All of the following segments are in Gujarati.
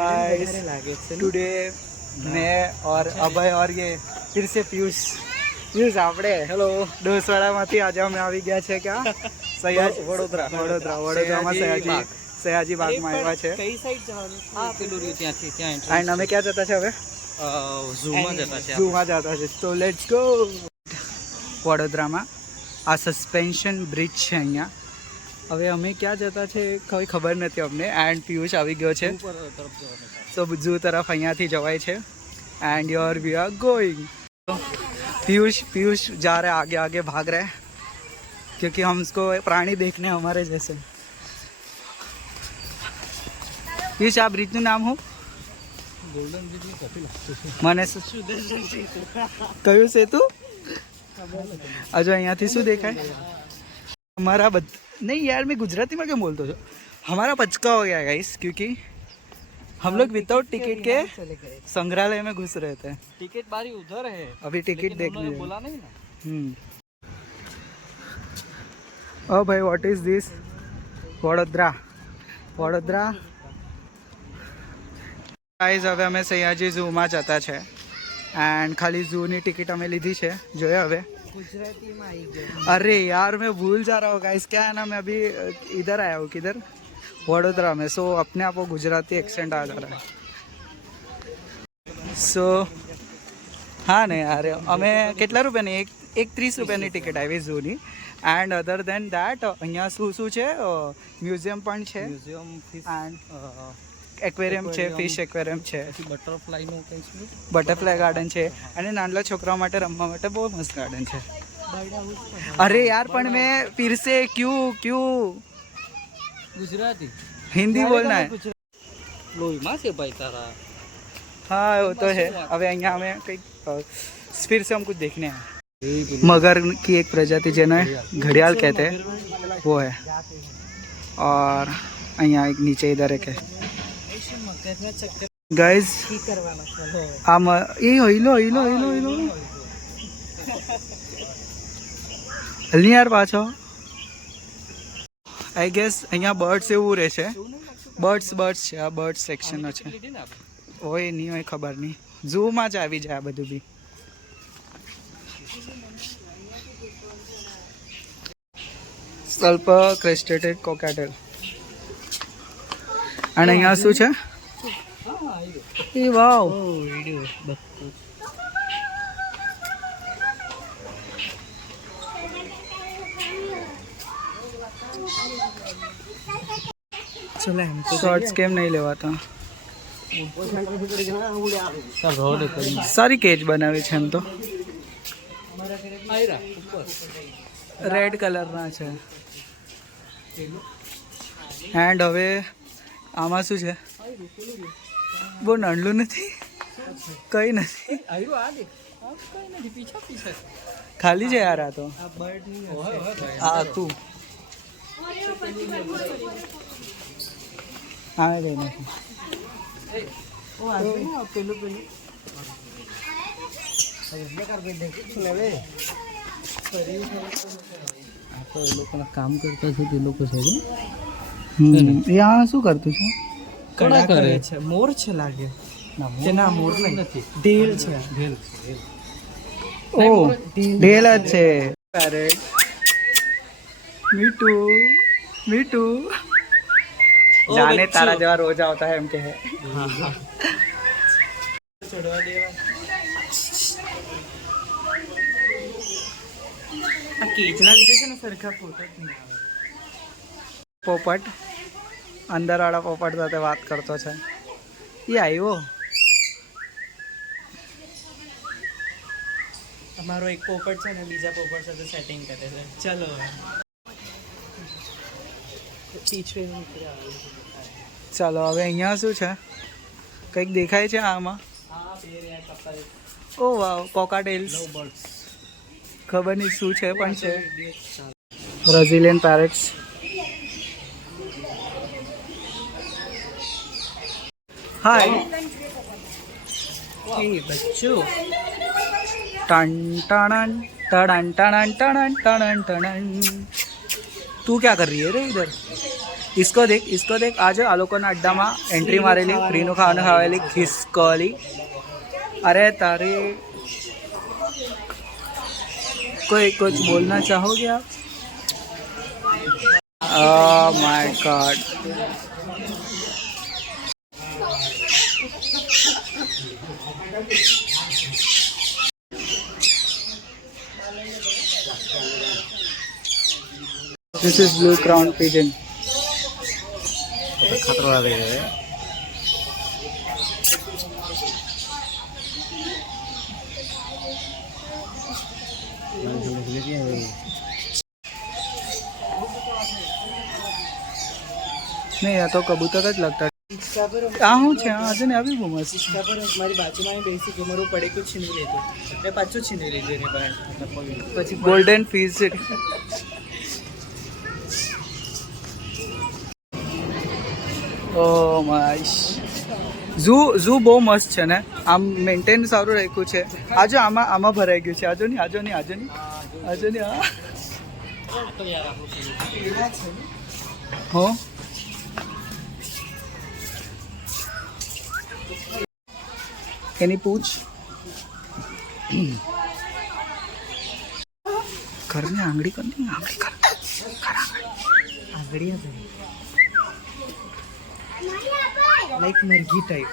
गाइस टुडे मैं और अभय और ये फिर से पीयूष આપણે હેલો ડોસવાડામાંથી આજે અમે આવી ગયા છે ક્યાં વડોદરામાં સયાજી બાગમાં આવ્યા છે. કઈ સાઈડ જવાનું? આ પેલું રહ્યું ત્યાંથી ત્યાં એન્ડ અમે ક્યાં જતા છે હવે? ઝૂમાં જતા છે. તો લેટ્સ ગો. વડોદરામાં આ સસ્પેન્શન બ્રિજ છે અહીંયા. હવે અમે ક્યાં જતા છે કોઈ ખબર નથી અમને. એન્ડ પિયુષ આવી ગયો છે તો ઝૂ તરફ અહીંયાથી જવાય છે. And your we are going. Piyush जा रहे आगे आगे भाग रहे हैं क्योंकि हम उसको प्राणी देखने हमारे जैसे. पीयूष આ બ્રિજનું નામ હું? ગોલ્ડન બ્રિજ મને કયું સેતુ? હજુ અહીંયાથી શું દેખાય? हमारा नहीं यार मैं गुजराती में क्यों बोलता हूँ. हमारा पचका हो गया गाइस क्योंकि हम लोग विदाउट टिकट के संग्रहालय में घुस रहे थे. टिकट बारी उधर है अभी टिकट देखने बोला नहीं ना. ओ भाई what is this? Vadodara guys હવે અમે સયાજી ઝૂમાં જતા છે એન્ડ ખાલી ઝૂની ટિકિટ અમે લીધી છે. જોઈએ હવે गुजराती में आई गए. अरे यार मैं भूल जा रहा हूँ गाइस. क्या है ना मैं अभी इधर आया हूँ. किधर? वडोदरा में. सो अपने आप को गुजराती एक्सेंट आ जा रहा है. सो हाँ ને યાર અમે કેટલા રૂપિયાની એક 30 રૂપિયાની ટિકિટ આવી ઝૂની. એન્ડ અધર દેન દેટ અહીંયા શું છે મ્યુઝિયમ પણ છે. મ્યુઝિયમ એન્ડ एक्वेरियम છે, ફિશ एक्वेरियम છે, બટરફ્લાયનું કંઈ છે, બટરફ્લાય ગાર્ડન છે અને નાના છોકરાઓ માટે રમવા માટે બહુ મસ્ત ગાર્ડન છે. અરે યાર પણ मैं फिर से क्यों गुजराती हिंदी बोलना है. લોહીમાં છે ભાઈ તારા. हाँ वो तो है. अभी અહીંયા हमें कई फिर से हम कुछ देखने हैं. मगर की एक प्रजाति जिन्हें घड़ियाल कहते हैं वो है. और અહીંયા एक नीचे इधर एक है गाइस. આમ એ હિલો હલની યાર પાછો. આઈ ગેસ અહીંયા બર્ડ્સ એવું રહેશે. બર્ડ્સ છે. આ બર્ડ્સ સેક્શન છે. હોય નહીં હોય ખબર નહીં. ઝૂમાં જ આવી જાય આ બધું બી. સ્વલ્પ ક્રેસ્ટેટેડ કોકાટેલ. અને અહીંયા શું છે? એ વાવ શોર્ટ્સ કેમ નહીં લેવાતા? સારી કેજ બનાવી છે એમ તો. રેડ કલરના છે. એન્ડ હવે આમાં શું છે? બહુ નાનલું નથી, કઈ નથી, ખાલી છે યાર. આ તો આ તું આવે કઈ નથી. કામ કરતા છે તે લોકો છે. यहाँ શું કરતું છે? કડા કરે છે. મોર છે લાગે. ના મોર નથી, ઢેલ છે. ઓ ઢેલ જ છે. પેરેટ. મીઠू जाने तारा जवा रोज होता है एम के है. કેજના લીધે છે ને સરખા ફોટો પોપટ અંદર વાળા પોપટ સાથે વાત કરતો છે. એ આવ્યો અમારો એક પોપટ છે ને બીજા પોપટ સાથે સેટિંગ કરે છે. ચલો ચાલો હવે અહીંયા શું છે? કંઈક દેખાય છે આમાં? ઓ વાવ કોકાટેલ્સ. ખબર નહીં શું છે પણ છે. Brazilian parrots. હાય બચ્ચું. टन टन टन टन टन टन टन. तू क्या कर रही है रे इधर? इसको देख आज आ लोકોના અડ્ડામાં એન્ટ્રી મારેલી ફ્રીનું ખાવાનું ખાવેલી ખિસકોલી. अरे तारे कोई कुछ बोलना चाहोगे आप? Oh my God. This is blue crown pigeon. खतरा दे रहे हैं. नहीं या तो कबूतर જ लगता है. इसका पर આ શું છે? આજે ને આવી બહુ મસ્ત. इसका पर મારી બાજુમાં બેસી કે મારું પડે કુછ છીનવી લેતો એટલે પાછું છીનવી લીધું એને પછી golden fees. Oh my. Zoo બહુ મસ્ત છે ને, આમ મેન્ટેન સારું રાખ્યું છે. આજો આમાં ભરાઈ ગયું છે. આજો નહીં હો. એની પૂછ ઘરની આંગળી કર આગળ લાઈક મરઘી ટાઈપ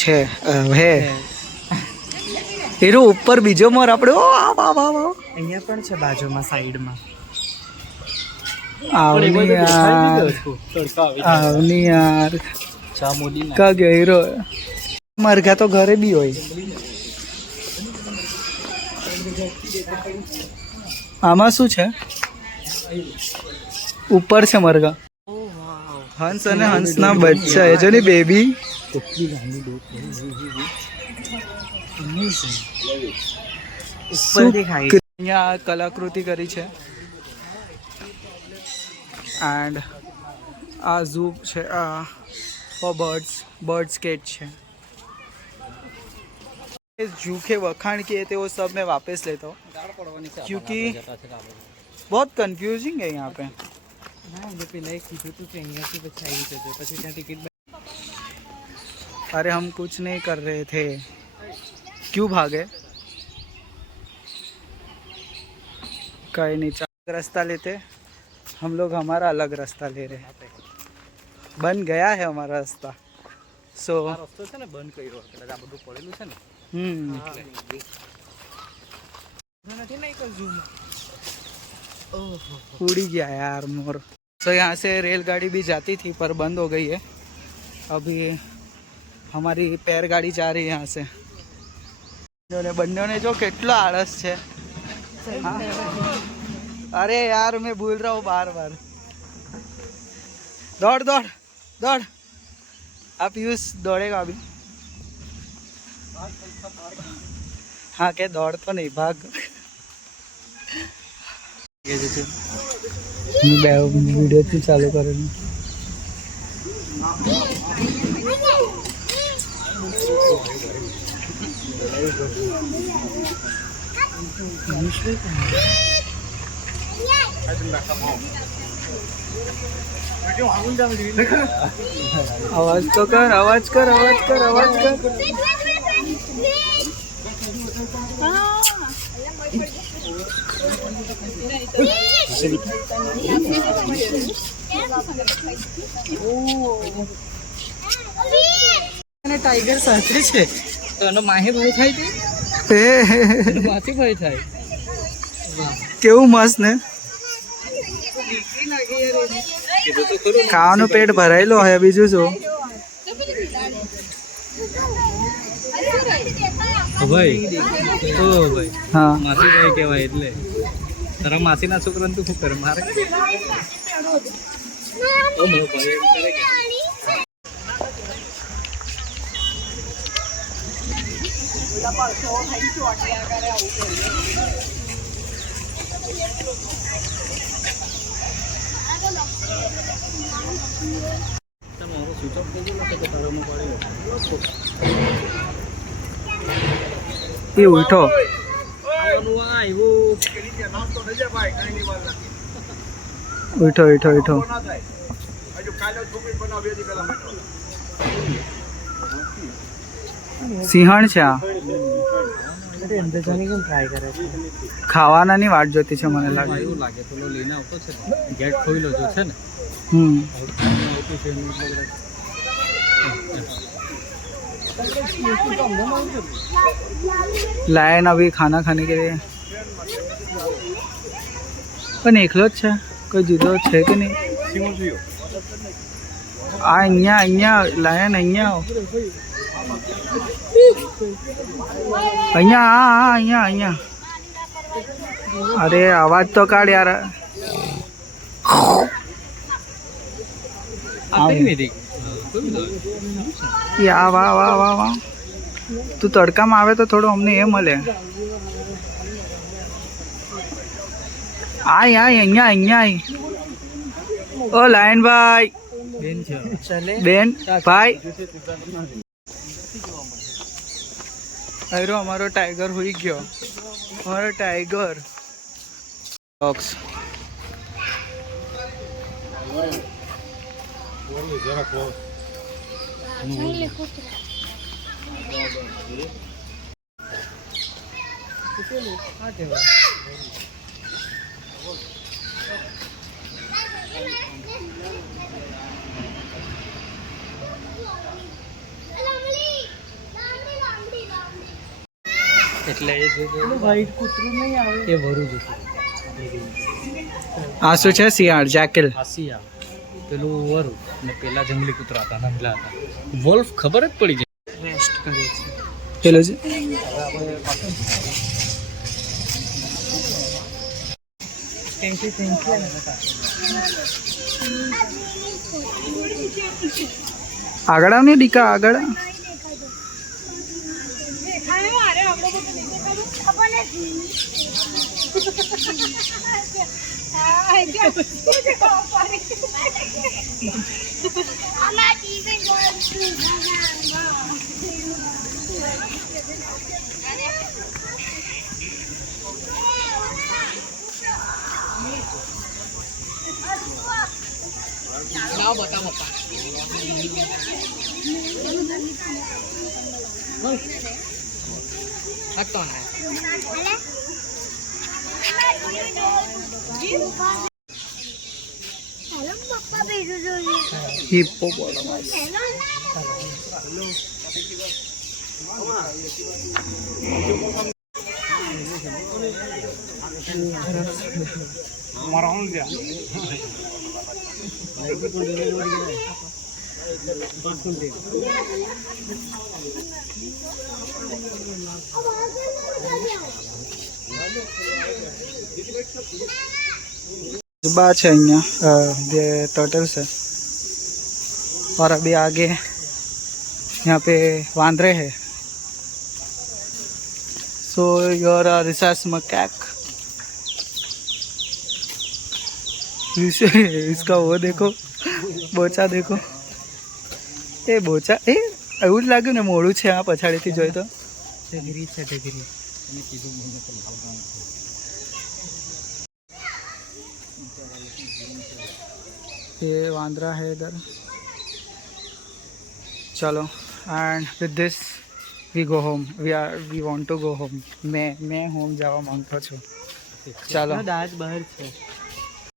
છે. હે એનો ઉપર બીજો મોર આપણે અહીંયા પણ છે બાજુમાં સાઈડમાં. આવની યાર ચામુંડી કા ગયો હીરો. મરઘા તો ઘરે બી હોય. આમાં શું છે? ઉપર છે મરઘા. હંસ અને હંસના બચ્ચા. એ જો ને બેબી. અહીંયા કલાકૃતિ કરી છે. એન્ડ આ ઝૂ છે. આ ફોર बर्ड्स केज है. जू के वखाण किए थे वो सब मैं वापस लेता हूँ क्योंकि बहुत कंफ्यूजिंग है यहाँ पे. अरे हम कुछ नहीं कर रहे थे, क्यों भागे? कहीं नहीं. रास्ता लेते हम लोग, हमारा अलग रास्ता ले रहे हैं. बन गया है हमारा रास्ता. सो રસ્તો છે ને બંધ કર્યો એટલે આ બધું પડેલું છે ને. उड़ी गया यार मोर. तो यहाँ से रेलगाड़ी भी जाती थी पर बंद हो गई है. अभी हमारी पैर गाड़ी जा रही है यहाँ से. बंदों ने जो કેટલો આળસ છે. अरे यार मैं भूल रहा हूँ बार बार. दौड़ दौड़ दौड़. आप यूज दौड़ेगा अभी? हाँ क्या दौड़ तो नहीं, भाग. वीडियो થી ચાલુ કરેલું. आवाज तो कर, आवाज कर, आवाज कर, आवाज कर. ટાઈગર સાસરી છે તો એનો માહી ભાઈ થાય છે, માસી ભાઈ થાય. કેવું મસ્ત ને. ખાવાનું પેટ ભરાયેલો હોય, બીજું શું. ભાઈ ઓ ભાઈ હા માસી ભાઈ કહેવાય એટલે તારા માસીના છોકરાને તું શું કરે મારે? ઓ મારો ભાઈ એમ કરે કે મારો સ્વિચ ઓફ થઈ ગયો કે તારો નું પડ્યો. એ ઉઠો. ઉઠો ઉઠો ઉઠો. સિંહણ છે આ. અંદર જાણી કેમ ટ્રાય કરે છે? ખાવાનાની વાટ જોતી છે મને લાગે. એવું લાગે પેલો લઈને આવતો છે ને ગેટ ખોઈલો જો છે ને હમ. આવતું છે એનું लायन अभी खाना खाने के लिए પણ એકલો જ છે, કોઈ જુદો છે કે નહીં? આ અહીંયા લાયન અહીંયા અહીંયા. અરે અવાજ તો કાઢ યાર. યા વાહ વાહ વાહ વાહ. તું તડકામાં આવે તો થોડું અમને એ મળે. આય અહીંયા. ઓ લાયન ભાઈ. બેન છે બેન ભાઈ. અરે અમારો ટાઈગર હોઈ ગયો. અમારો ટાઈગર બોક્સ. એટલે એ જે વ્હાઈટ કૂતરું નહીં આવે. એ વરું જતું આ શું છે? શિયાળ, જેકલ. હાસિયા પેલું વરું ને પેલા જંગલી કૂતરા હતા નંગલા હતા. વોલ્ફ ખબર જ પડી જાય. રેસ્ટ કરે છે. પેલો છે આગળ આવ ને દીકા આગળ. હિપ્પોપોટામસ. बा है ये टर्टल्स है और अभी आगे यहाँ पे वांदरे है. So your research macaque. इसका वो देखो, बोचा देखो. ए बोचा ए એવું જ લાગ્યું ને મોડું છે આ પછાડીથી જોઈ તો. ઢગરી છે ઢગરી. ये वांद्रा है इधर. चलो and with this we go home. We want to go home. मैं होम जावा मांगता છું. ચાલો દાંત બહાર છે.